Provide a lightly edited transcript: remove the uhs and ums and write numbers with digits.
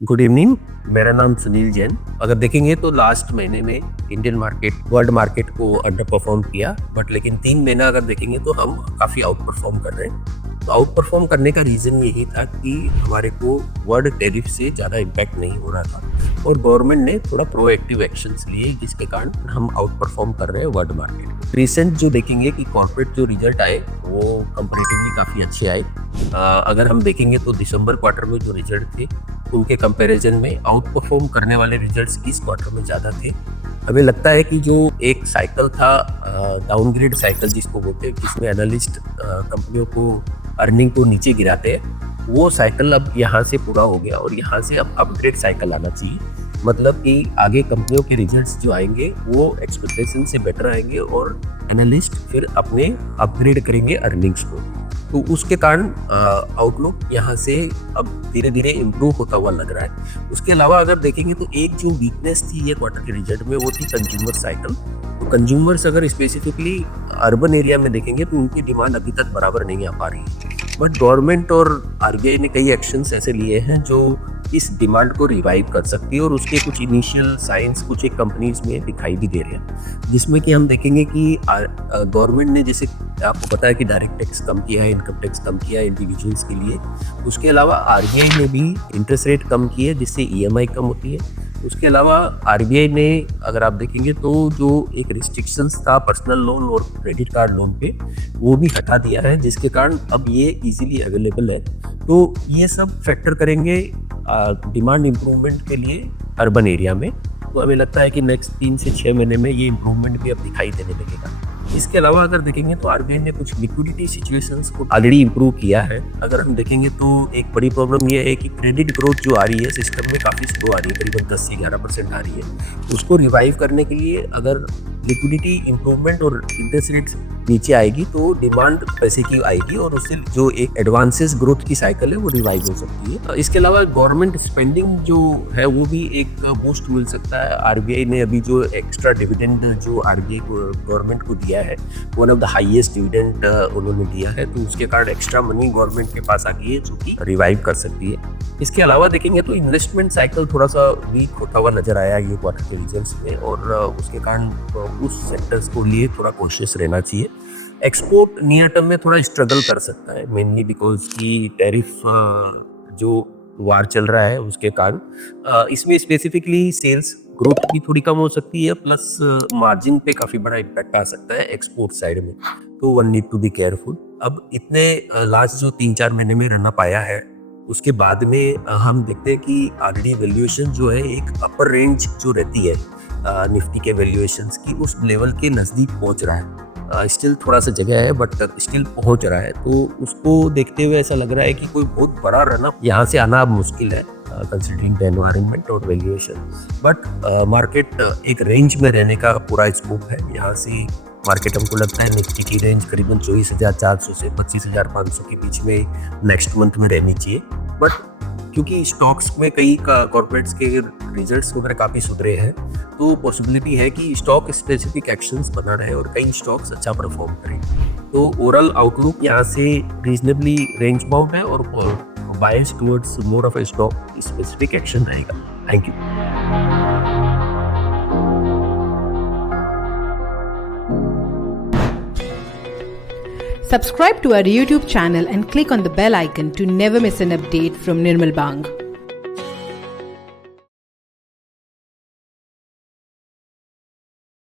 Good evening. मेरा नाम सुनील जैन। अगर देखेंगे तो लास्ट महीने में इंडियन मार्केट वर्ल्ड मार्केट को अंडर परफॉर्म किया, बट लेकिन 3 महीना अगर देखेंगे तो हम काफ़ी आउट परफॉर्म कर रहे हैं। तो आउट परफॉर्म करने का रीज़न यही था कि हमारे को वर्ल्ड टैरिफ से ज़्यादा इम्पैक्ट नहीं हो रहा था और गवर्नमेंट ने थोड़ा प्रोएक्टिव एक्शंस लिए, जिसके कारण हम आउट परफॉर्म कर रहे हैं वर्ल्ड मार्केट। रिसेंट जो देखेंगे कि कॉर्पोरेट जो रिजल्ट आए वो कंपेरेटिवली काफ़ी अच्छे आए। अगर हम देखेंगे तो दिसंबर क्वार्टर में जो रिजल्ट थे उनके कंपैरिजन में आउट परफॉर्म करने वाले रिजल्ट्स इस क्वार्टर में ज़्यादा थे। हमें लगता है कि जो एक साइकिल था, डाउनग्रेड साइकिल जिसको बोलते हैं, जिसमें एनालिस्ट कंपनियों को अर्निंग को नीचे गिराते हैं, वो साइकिल अब यहाँ से पूरा हो गया और यहाँ से अब अपग्रेड साइकिल आना चाहिए। मतलब कि आगे कंपनियों के रिजल्ट्स जो आएंगे वो एक्सपेक्टेशन से बेटर आएंगे और एनालिस्ट फिर अपने अपग्रेड करेंगे अर्निंग्स को। तो उसके कारण आउटलुक यहाँ से अब धीरे धीरे इम्प्रूव होता हुआ लग रहा है। उसके अलावा अगर देखेंगे तो एक जो वीकनेस थी ये क्वार्टर के रिजल्ट में, वो थी कंज्यूमर साइकिल। तो कंज्यूमर्स अगर स्पेसिफिकली अर्बन एरिया में देखेंगे तो उनकी डिमांड अभी तक बराबर नहीं आ पा रही है। बट गवर्नमेंट और आरबीआई ने कई एक्शंस ऐसे लिए हैं जो इस डिमांड को रिवाइव कर सकती है और उसके कुछ इनिशियल साइंस कुछ एक कंपनीज में दिखाई भी दे रहे हैं, जिसमें कि हम देखेंगे कि गवर्नमेंट ने, जैसे आपको पता है कि डायरेक्ट टैक्स कम किया है, इनकम टैक्स कम किया है इंडिविजुअल्स के लिए। उसके अलावा आरबीआई ने भी इंटरेस्ट रेट कम की है, जिससे ईएमआई कम होती है। उसके अलावा आरबीआई ने, अगर आप देखेंगे तो जो एक रिस्ट्रिक्शंस था पर्सनल लोन और क्रेडिट कार्ड लोन पे, वो भी हटा दिया है, जिसके कारण अब ये इजीली अवेलेबल है। तो ये सब फैक्टर करेंगे डिमांड इम्प्रूवमेंट के लिए अर्बन एरिया में। तो हमें लगता है कि नेक्स्ट 3 से 6 महीने में ये इम्प्रूवमेंट भी अब दिखाई देने लगेगा। इसके अलावा अगर देखेंगे तो आरबीआई ने कुछ लिक्विडिटी सिचुएशंस को ऑलरेडी इम्प्रूव किया है। अगर हम देखेंगे तो एक बड़ी प्रॉब्लम ये है कि क्रेडिट ग्रोथ जो आ रही है सिस्टम में काफ़ी स्लो आ रही है, करीबन 10 से 11% आ रही है। उसको रिवाइव करने के लिए अगर लिक्विडिटी इम्प्रूवमेंट और इंटरेस्ट रेट नीचे आएगी तो डिमांड पैसे की आएगी और उससे जो एक एडवांसेस ग्रोथ की साइकिल है वो रिवाइव हो सकती है। इसके अलावा गवर्नमेंट स्पेंडिंग जो है वो भी एक बूस्ट मिल सकता है। आरबीआई ने अभी जो एक्स्ट्रा डिविडेंड जो आरबीआई को गवर्नमेंट को दिया है, one of the highest dividend उन्होंने दिया है, तो उसके कारण एक्स्ट्रा मनी गवर्नमेंट के पास आ गई है जो कि रिवाइव कर सकती है। इसके अलावा देखेंगे तो इन्वेस्टमेंट साइकिल थोड़ा सा वीक होता हुआ नजर आया ये क्वार्टर के रिजल्ट्स में और उसके कारण उस सेक्टर्स को लिए थोड़ा कॉशियस रहना चाहिए। एक्सपोर्ट नियर टर्म में थोड़ा स्ट्रगल कर सकता है, मेनली बिकॉज की टैरिफ जो वार चल रहा है उसके कारण इसमें स्पेसिफिकली सेल्स ग्रोथ भी थोड़ी कम हो सकती है, प्लस मार्जिन पे काफ़ी बड़ा इम्पैक्ट आ सकता है एक्सपोर्ट साइड में। तो one need to be careful. अब इतने लास्ट जो 3-4 महीने में रन अप आया है, उसके बाद में हम देखते हैं कि ऑलरेडी वैल्यूएशन जो है एक अपर रेंज जो रहती है निफ्टी के वैल्यूएशंस की, उस लेवल के नज़दीक पहुंच रहा है। स्टिल थोड़ा सा जगह है बट स्टिल पहुंच रहा है। तो उसको देखते हुए ऐसा लग रहा है कि कोई बहुत बड़ा रनअप यहाँ से आना अब मुश्किल है कंसिडरिंग द एनवायरनमेंट और वैल्यूएशन। बट मार्केट एक रेंज में रहने का पूरा स्कोप है। यहाँ से मार्केट हमको लगता है निफ्टी की रेंज करीबन 24,400 से 25,500 के बीच में नेक्स्ट मंथ में रहनी चाहिए। बट क्योंकि स्टॉक्स में कई कॉर्पोरेट्स के रिजल्ट्स वगैरह काफ़ी सुधरे हैं, तो पॉसिबिलिटी है कि स्टॉक स्पेसिफिक एक्शंस बना रहे और कई स्टॉक्स अच्छा परफॉर्म करें। तो ओवरऑल आउटलुक यहाँ से रीजनेबली रेंज बाउंड है और bias towards more of a stock specific action रहेगा। Thank you. Subscribe to our YouTube channel and click on the bell icon to never miss an update from Nirmal Bang.